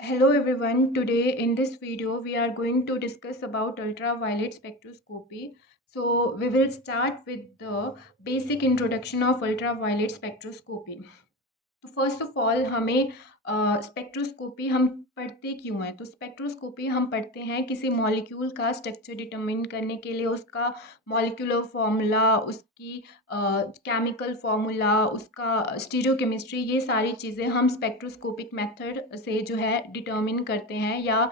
Hello everyone, today in this video we are going to discuss about ultraviolet spectroscopy. So we will start with the basic introduction of ultraviolet spectroscopy. तो first of all हमें spectroscopy हम पढ़ते क्यों हैं? तो spectroscopy हम पढ़ते हैं किसी मॉलिक्यूल का स्ट्रक्चर डिटरमिन करने के लिए, उसका मॉलिक्यूलर फार्मूला, उसकी केमिकल फार्मूला, उसका स्टीरियोकेमिस्ट्री, ये सारी चीज़ें हम स्पेक्ट्रोस्कोपिक मेथड से जो है डिटरमिन करते हैं, या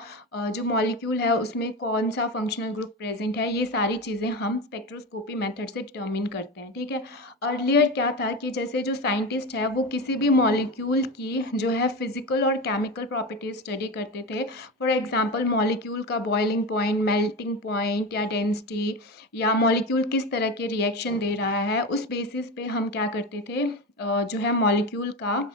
जो मॉलिक्यूल है उसमें कौन सा फंक्शनल ग्रुप प्रेजेंट है, ये सारी चीज़ें हम स्पेक्ट्रोस्कोपी मेथड से डिटरमिन करते हैं। ठीक है। अर्लियर क्या था कि जैसे जो साइंटिस्ट है वो किसी भी मॉलिक्यूल की जो है फिजिकल और केमिकल प्रॉपर्टीज स्टडी करते थे। फॉर एग्जांपल मॉलिक्यूल का बॉइलिंग पॉइंट, मेल्टिंग पॉइंट या डेंसिटी, या मॉलिक्यूल किस तरह के रिएक्शन दे रहा है, उस बेसिस पे हम क्या करते थे, जो है मॉलिक्यूल का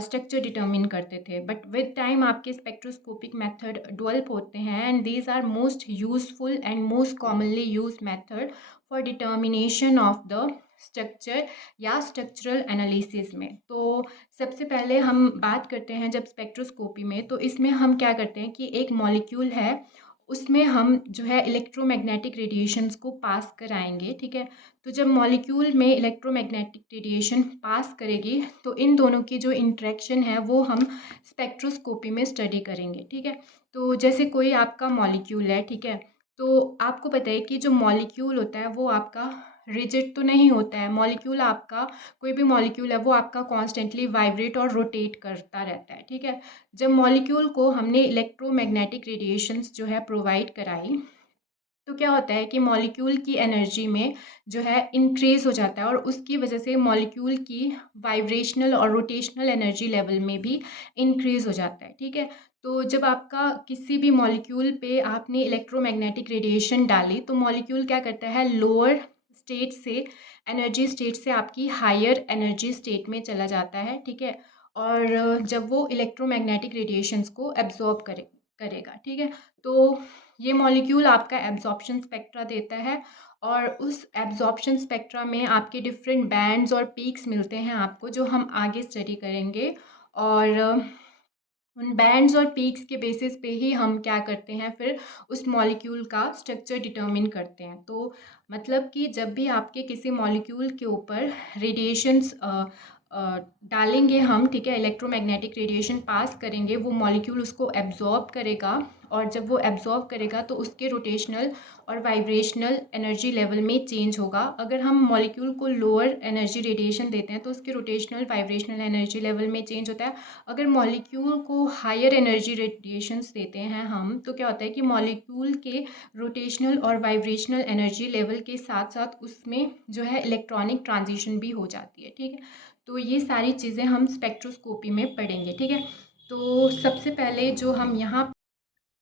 स्ट्रक्चर डिटरमिन करते थे। बट विद टाइम आपके स्पेक्ट्रोस्कोपिक मेथड डेवलप होते हैं, and these are most useful and most commonly use method for determination of the structure या स्ट्रक्चरल एनालिसिस में। तो सबसे पहले हम बात करते हैं जब स्पेक्ट्रोस्कोपी में, तो इसमें हम क्या करते हैं कि एक मॉलिक्यूल है, उसमें हम जो है इलेक्ट्रोमैग्नेटिक रेडिएशंस को पास कराएंगे। ठीक है। तो जब मॉलिक्यूल में इलेक्ट्रोमैग्नेटिक रेडिएशन पास करेगी तो इन दोनों की जो इंटरेक्शन है वो हम स्पेक्ट्रोस्कोपी में स्टडी करेंगे। ठीक है। तो जैसे कोई आपका मॉलिक्यूल है, ठीक है, तो आपको पता है कि जो मॉलिक्यूल होता है वो आपका रिजिड तो नहीं होता है। मॉलिक्यूल आपका, कोई भी मॉलिक्यूल है वो आपका कॉन्स्टेंटली वाइब्रेट और रोटेट करता रहता है। ठीक है। जब मॉलिक्यूल को हमने इलेक्ट्रोमैग्नेटिक रेडिएशंस जो है प्रोवाइड कराई, तो क्या होता है कि मॉलिक्यूल की एनर्जी में जो है इंक्रीज हो जाता है, और उसकी वजह से मॉलिक्यूल की वाइब्रेशनल और रोटेशनल एनर्जी लेवल में भी इंक्रीज हो जाता है। ठीक है। तो जब आपका किसी भी मॉलिक्यूल पे आपने इलेक्ट्रोमैग्नेटिक रेडिएशन डाली तो मॉलिक्यूल क्या करता है, लोअर स्टेट से, एनर्जी स्टेट से आपकी हायर एनर्जी स्टेट में चला जाता है। ठीक है। और जब वो इलेक्ट्रोमैग्नेटिक रेडिएशंस को एब्जॉर्ब करेगा। ठीक है। तो ये मॉलिक्यूल आपका एब्जॉर्प्शन स्पेक्ट्रा देता है, और उस एब्जॉर्प्शन स्पेक्ट्रा में आपके डिफरेंट बैंड्स और पीक्स मिलते हैं आपको, जो हम आगे स्टडी करेंगे। और उन बैंड्स और पीक्स के बेसिस पे ही हम क्या करते हैं, फिर उस मॉलिक्यूल का स्ट्रक्चर डिटरमिन करते हैं। तो मतलब कि जब भी आपके किसी मॉलिक्यूल के ऊपर रेडिएशंस डालेंगे हम, ठीक है, इलेक्ट्रोमैग्नेटिक रेडिएशन पास करेंगे, वो मॉलिक्यूल उसको एब्जॉर्ब करेगा, और जब वो एब्जॉर्ब करेगा तो उसके रोटेशनल और वाइब्रेशनल एनर्जी लेवल में चेंज होगा। अगर हम मॉलिक्यूल को लोअर एनर्जी रेडिएशन देते हैं तो उसके रोटेशनल वाइब्रेशनल एनर्जी लेवल में चेंज होता है। अगर मॉलिक्यूल को हायर एनर्जी रेडिएशंस देते हैं हम, तो क्या होता है कि मॉलिक्यूल के रोटेशनल और वाइब्रेशनल एनर्जी लेवल के साथ साथ उसमें जो है इलेक्ट्रॉनिक ट्रांजिशन भी हो जाती है। ठीक है। तो ये सारी चीज़ें हम स्पेक्ट्रोस्कोपी में पढ़ेंगे। ठीक है। तो सबसे पहले जो हम यहाँ,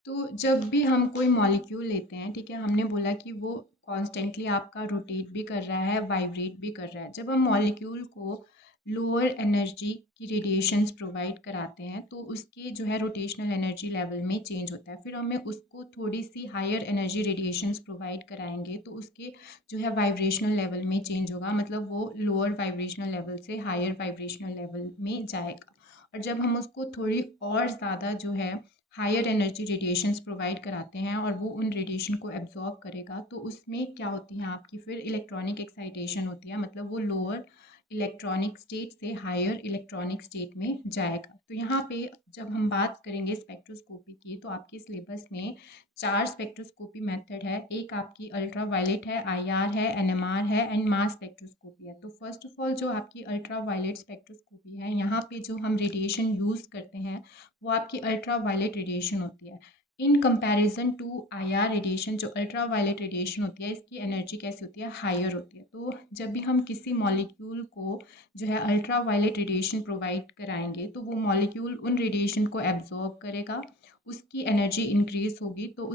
तो जब भी हम कोई मॉलिक्यूल लेते हैं, ठीक है, हमने बोला कि वो कॉन्स्टेंटली आपका रोटेट भी कर रहा है, वाइब्रेट भी कर रहा है। जब हम मॉलिक्यूल को लोअर एनर्जी की रेडिएशंस प्रोवाइड कराते हैं तो उसके जो है रोटेशनल एनर्जी लेवल में चेंज होता है। फिर हमें उसको थोड़ी सी हायर एनर्जी रेडिएशंस प्रोवाइड कराएंगे तो उसके जो है वाइब्रेशनल लेवल में चेंज होगा, मतलब वो लोअर वाइब्रेशनल लेवल से हायर वाइब्रेशनल लेवल में जाएगा। और जब हम उसको थोड़ी और ज़्यादा जो है हायर एनर्जी रेडिएशंस प्रोवाइड कराते हैं और वो उन रेडिएशन को एब्जॉर्ब करेगा, तो उसमें क्या होती है आपकी फिर इलेक्ट्रॉनिक एक्साइटेशन होती है, मतलब वो लोअर इलेक्ट्रॉनिक स्टेट से हायर इलेक्ट्रॉनिक स्टेट में जाएगा। तो यहाँ पे जब हम बात करेंगे स्पेक्ट्रोस्कोपी की, तो आपके सिलेबस में 4 स्पेक्ट्रोस्कोपी मेथड है। एक आपकी अल्ट्रा वायलेट है, आईआर है, एनएमआर है, एंड मास स्पेक्ट्रोस्कोपी है। तो फर्स्ट ऑफ ऑल जो आपकी अल्ट्रा वायलेट स्पेक्ट्रोस्कोपी है, यहाँ पे जो हम रेडिएशन यूज़ करते हैं वो आपकी अल्ट्रा वायलेट रेडिएशन होती है। In comparison to IR radiation, जो अल्ट्रा वायलेट रेडिएशन होती है इसकी एनर्जी कैसी होती है, हायर होती है। तो जब भी हम किसी मॉलिक्यूल को जो है अल्ट्रा वायलेट रेडिएशन प्रोवाइड कराएंगे तो वो मॉलिक्यूल उन रेडिएशन को एब्जॉर्ब करेगा, उसकी एनर्जी इंक्रीज होगी, तो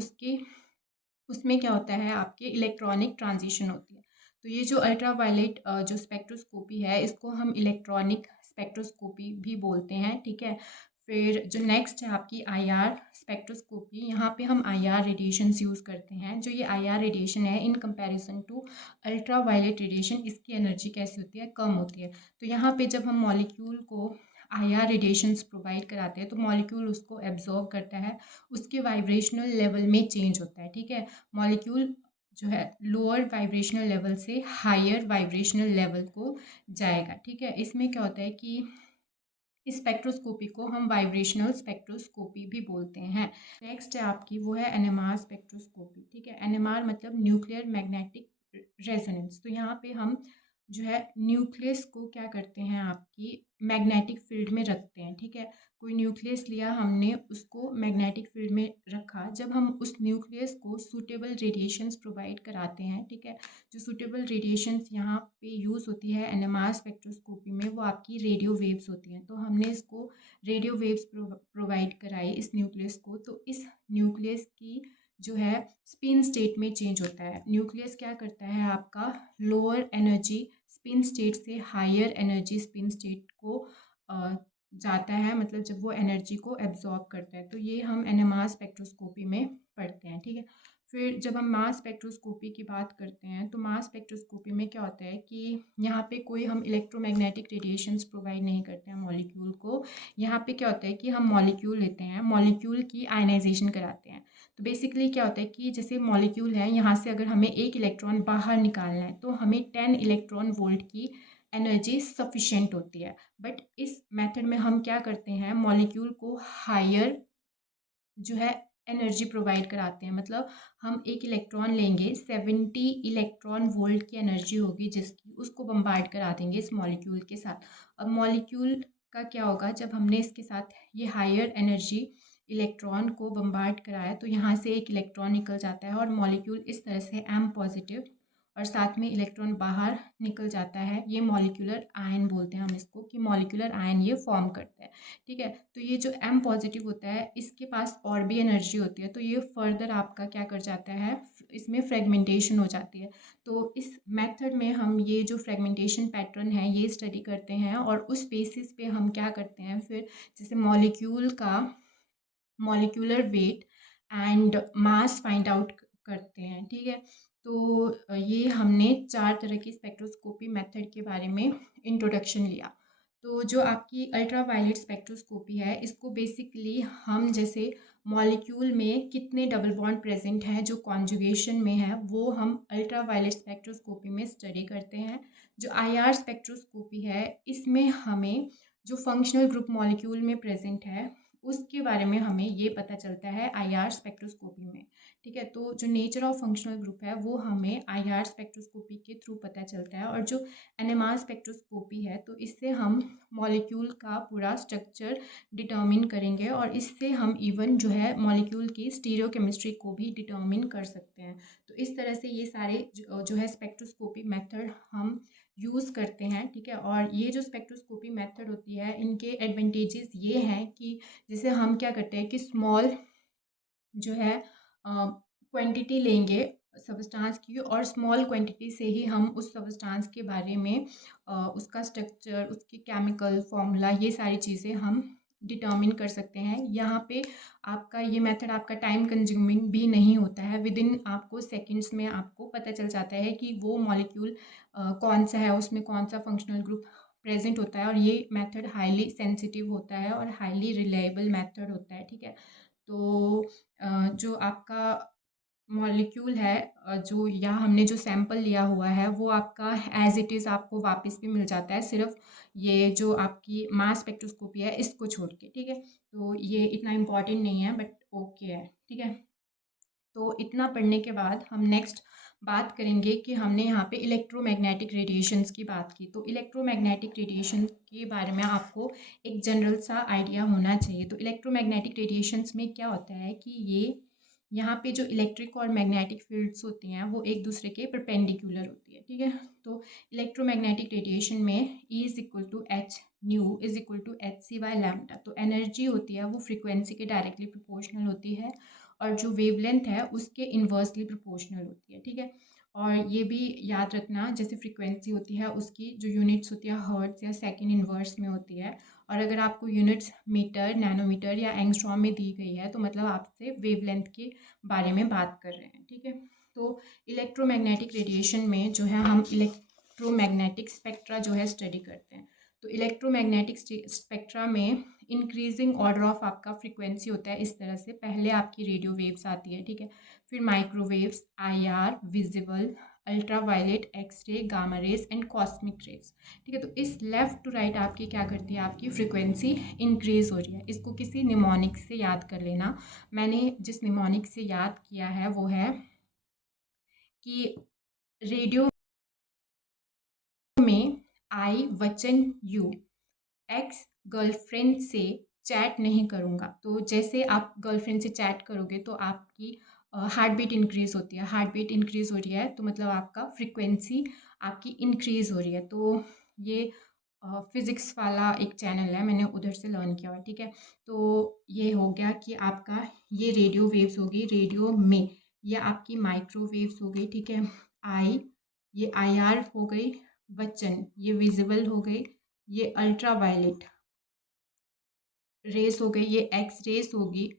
उसमें क्या होता है, आपके इलेक्ट्रॉनिक ट्रांजिशन होती है। तो ये जो अल्ट्रा वायलेट जो स्पेक्ट्रोस्कोपी है इसको हम इलेक्ट्रॉनिक स्पेक्ट्रोस्कोपी भी बोलते हैं। ठीक है। फिर जो नेक्स्ट है आपकी आईआर स्पेक्ट्रोस्कोपी, यहाँ पे हम आईआर रेडिएशंस यूज़ करते हैं। जो ये आईआर रेडिएशन है in comparison to ultraviolet radiation, इसकी एनर्जी कैसी होती है, कम होती है। तो यहाँ पे जब हम मॉलिक्यूल को आईआर रेडिएशंस प्रोवाइड कराते हैं तो मॉलिक्यूल उसको एब्जॉर्ब करता है, उसके वाइब्रेशनल लेवल में चेंज होता है। ठीक है, मॉलिक्यूल जो है लोअर वाइब्रेशनल लेवल से हायर वाइब्रेशनल लेवल को जाएगा। ठीक है, इसमें क्या होता है कि इस स्पेक्ट्रोस्कोपी को हम वाइब्रेशनल स्पेक्ट्रोस्कोपी भी बोलते हैं। नेक्स्ट है आपकी वो है एनएमआर स्पेक्ट्रोस्कोपी। ठीक है, एनएमआर मतलब न्यूक्लियर मैग्नेटिक रेजोनेंस। तो यहाँ पे हम जो है न्यूक्लियस को क्या करते हैं, आपकी मैग्नेटिक फील्ड में रखते हैं। ठीक है, कोई न्यूक्लियस लिया हमने, उसको मैग्नेटिक फील्ड में रखा, जब हम उस न्यूक्लियस को सूटेबल रेडिएशंस प्रोवाइड कराते हैं। ठीक है, जो सूटेबल रेडिएशंस यहाँ पे यूज़ होती है एनएमआर स्पेक्ट्रोस्कोपी में, वो आपकी रेडियो वेव्स होती हैं। तो हमने इसको रेडियो वेव्स प्रोवाइड कराई इस न्यूक्लियस को, तो इस न्यूक्लियस की जो है स्पिन स्टेट में चेंज होता है। न्यूक्लियस क्या करता है, आपका लोअर एनर्जी स्पिन स्टेट से हायर एनर्जी स्पिन स्टेट को जाता है, मतलब जब वो एनर्जी को एब्जॉर्ब करता है। तो ये हम एनएमआर स्पेक्ट्रोस्कोपी में पढ़ते हैं। ठीक है, फिर जब हम मास स्पेक्ट्रोस्कोपी की बात करते हैं तो मास स्पेक्ट्रोस्कोपी में क्या होता है कि यहाँ पे कोई हम इलेक्ट्रोमैग्नेटिक रेडिएशंस प्रोवाइड नहीं करते हैं मॉलिक्यूल को। यहाँ पे क्या होता है कि हम मॉलिक्यूल लेते हैं, मॉलिक्यूल की आयनाइजेशन कराते हैं। तो बेसिकली क्या होता है कि जैसे मॉलिक्यूल है, यहाँ से अगर हमें एक इलेक्ट्रॉन बाहर निकालना है तो हमें 10 इलेक्ट्रॉन वोल्ट की एनर्जी सफिशेंट होती है। बट इस मेथड में हम क्या करते हैं, मॉलिक्यूल को हायर जो है एनर्जी प्रोवाइड कराते हैं। मतलब हम एक इलेक्ट्रॉन लेंगे, 70 इलेक्ट्रॉन वोल्ट की एनर्जी होगी जिसकी, उसको बम्बार्ड करा देंगे इस मॉलिक्यूल के साथ। अब मॉलिक्यूल का क्या होगा, जब हमने इसके साथ ये हायर एनर्जी इलेक्ट्रॉन को बम्बार्ड कराया तो यहाँ से एक इलेक्ट्रॉन निकल जाता है और मॉलिक्यूल इस तरह से एम पॉजिटिव और साथ में इलेक्ट्रॉन बाहर निकल जाता है। ये मॉलिक्यूलर आयन बोलते हैं हम इसको, कि मॉलिक्यूलर आयन ये फॉर्म करता है। ठीक है, तो ये जो एम पॉजिटिव होता है इसके पास और भी एनर्जी होती है, तो ये फर्दर आपका क्या कर जाता है, इसमें फ्रेगमेंटेशन हो जाती है। तो इस मेथड में हम ये जो फ्रेगमेंटेशन पैटर्न है ये स्टडी करते हैं और उस बेसिस पे हम क्या करते हैं फिर, जैसे मॉलिक्यूल का molecular weight and mass find out करते हैं। ठीक है, तो ये हमने 4 तरह की स्पेक्ट्रोस्कोपी मेथड के बारे में इंट्रोडक्शन लिया। तो जो आपकी अल्ट्रावायलेट स्पेक्ट्रोस्कोपी है, इसको बेसिकली हम जैसे मॉलिक्यूल में कितने डबल बॉन्ड प्रेजेंट हैं जो कॉन्जुगेशन में है, वो हम अल्ट्रावायलेट स्पेक्ट्रोस्कोपी में स्टडी करते हैं। जो आईआर स्पेक्ट्रोस्कोपी है, इसमें हमें जो फंक्शनल ग्रुप मॉलिक्यूल में प्रेजेंट है उसके बारे में हमें ये पता चलता है आईआर स्पेक्ट्रोस्कोपी में। ठीक है, तो जो नेचर ऑफ फंक्शनल ग्रुप है वो हमें आईआर स्पेक्ट्रोस्कोपी के थ्रू पता चलता है। और जो एनएमआर स्पेक्ट्रोस्कोपी है, तो इससे हम मॉलिक्यूल का पूरा स्ट्रक्चर डिटर्मिन करेंगे और इससे हम इवन जो है मॉलिक्यूल की स्टीरियोकेमिस्ट्री को भी डिटर्मिन कर सकते हैं। तो इस तरह से ये सारे जो है स्पेक्ट्रोस्कोपी मेथड हम यूज़ करते हैं। ठीक है, और ये जो स्पेक्ट्रोस्कोपी मेथड होती है, इनके एडवांटेजेस ये हैं कि जैसे हम क्या करते हैं कि स्मॉल जो है क्वांटिटी लेंगे सब्सटेंस की, और स्मॉल क्वांटिटी से ही हम उस सब्सटेंस के बारे में उसका स्ट्रक्चर, उसकी केमिकल फॉर्मूला, ये सारी चीज़ें हम डिटर्मिन कर सकते हैं। यहाँ पे आपका ये मेथड आपका टाइम कंज्यूमिंग भी नहीं होता है, विद इन आपको सेकंड्स में आपको पता चल जाता है कि वो मॉलिक्यूल कौन सा है, उसमें कौन सा फंक्शनल ग्रुप प्रेजेंट होता है। और ये मेथड हाईली सेंसिटिव होता है और हाईली रिलायबल मेथड होता है। ठीक है, तो जो आपका मॉलिक्यूल है, जो यहाँ हमने जो सैंपल लिया हुआ है वो आपका एज इट इज़ आपको वापस भी मिल जाता है, सिर्फ ये जो आपकी मास स्पेक्ट्रोस्कोपी है इसको छोड़ के। ठीक है, तो ये इतना इम्पॉर्टेंट नहीं है बट ओके है। ठीक है, तो इतना पढ़ने के बाद हम नेक्स्ट बात करेंगे कि हमने यहाँ पे इलेक्ट्रोमैग्नेटिक रेडिएशंस की बात की। तो इलेक्ट्रोमैग्नेटिक रेडिएशन के बारे में आपको एक जनरल सा आइडिया होना चाहिए। तो इलेक्ट्रोमैग्नेटिक रेडिएशंस में क्या होता है कि ये यहाँ पे जो इलेक्ट्रिक और मैग्नेटिक फील्ड्स होती हैं वो एक दूसरे के परपेंडिकुलर होती है। ठीक है, तो इलेक्ट्रोमैग्नेटिक रेडिएशन में E is equal to H nu is equal to H C by lambda. तो एनर्जी होती है वो फ्रीक्वेंसी के डायरेक्टली प्रोपोर्शनल होती है और जो वेवलेंथ है उसके इन्वर्सली प्रोपोर्शनल होती है। ठीक है, और ये भी याद रखना, जैसे फ्रीक्वेंसी होती है उसकी जो यूनिट्स होती है हर्ट्ज या सेकंड इन्वर्स में होती है, और अगर आपको यूनिट्स मीटर, नैनोमीटर या एंगस्ट्रॉम में दी गई है तो मतलब आपसे वेवलेंथ के बारे में बात कर रहे हैं। ठीक है, तो इलेक्ट्रोमैग्नेटिक रेडिएशन में जो है हम इलेक्ट्रोमैग्नेटिक स्पेक्ट्रा जो है स्टडी करते हैं। तो इलेक्ट्रोमैग्नेटिक स्पेक्ट्रा में इंक्रीजिंग ऑर्डर ऑफ आपका फ्रीक्वेंसी होता है इस तरह से। पहले आपकी रेडियो वेव्स आती है, ठीक है, फिर microwaves, IR, visible, ultraviolet, X ray, gamma rays and cosmic rays, ठीक है। तो इस लेफ्ट टू राइट आपकी क्या करती है, आपकी फ्रीक्वेंसी इंक्रीज हो रही है। इसको किसी निमोनिक से याद कर लेना। मैंने जिस निमोनिक से याद किया है वो है कि रेडियो में आई वचन यू एक्स गर्लफ्रेंड से चैट नहीं करूँगा। तो जैसे आप गर्लफ्रेंड से चैट करोगे तो आपकी हार्ट बीट इंक्रीज होती है। हार्ट बीट इंक्रीज हो रही है तो मतलब आपका फ्रिक्वेंसी आपकी इंक्रीज हो रही है। तो ये फिज़िक्स वाला एक चैनल है, मैंने उधर से लर्न किया हुआ है, ठीक है। तो ये हो गया कि आपका ये रेडियो वेव्स होगी रेडियो में, ये आपकी माइक्रोवेव्स हो गई, ठीक है। आई, ये आईआर हो गई, वचन ये विजिबल हो गई, ये अल्ट्रा वायलेट रेस हो गई, ये एक्स रेस होगी,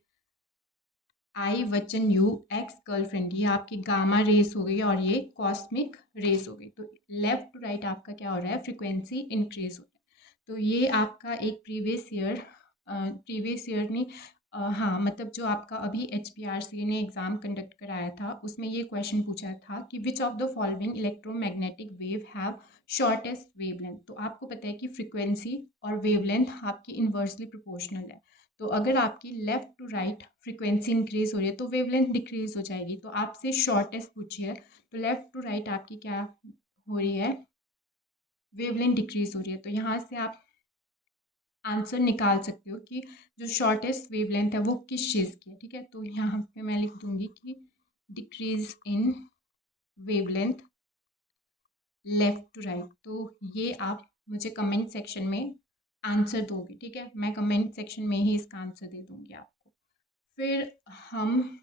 आई वचन यू एक्स गर्लफ्रेंड ये आपकी गामा रेस हो गई, और ये कॉस्मिक रेस हो गई। तो लेफ्ट टू राइट आपका क्या हो रहा है, फ्रिक्वेंसी इंक्रीज हो रहा है। तो ये आपका एक प्रीवियस ईयर नहीं, हाँ मतलब जो आपका अभी HPRC ने एग्ज़ाम कंडक्ट कराया था उसमें ये क्वेश्चन पूछा था कि which of the following electromagnetic wave have shortest wavelength. तो आपको पता है कि फ्रिक्वेंसी और वेवलेंथ आपकी इन्वर्सली प्रोपोर्शनल है। तो अगर आपकी left to right frequency increase हो रही है तो वेवलेंथ डिक्रीज़ हो जाएगी। तो आपसे शॉर्टेस्ट पूछी है, तो लेफ़्ट टू राइट आपकी क्या हो रही है, वेवलेंथ डिक्रीज़ हो रही है। तो यहाँ से आप आंसर निकाल सकते हो कि जो शॉर्टेस्ट वेवलेंथ है वो किस चीज़ की है, ठीक है। तो यहाँ पे मैं लिख दूँगी कि decrease in wavelength left to right. तो ये आप मुझे कमेंट सेक्शन में आंसर दोगे, ठीक है। मैं कमेंट सेक्शन में ही इसका आंसर दे दूँगी आपको। फिर हम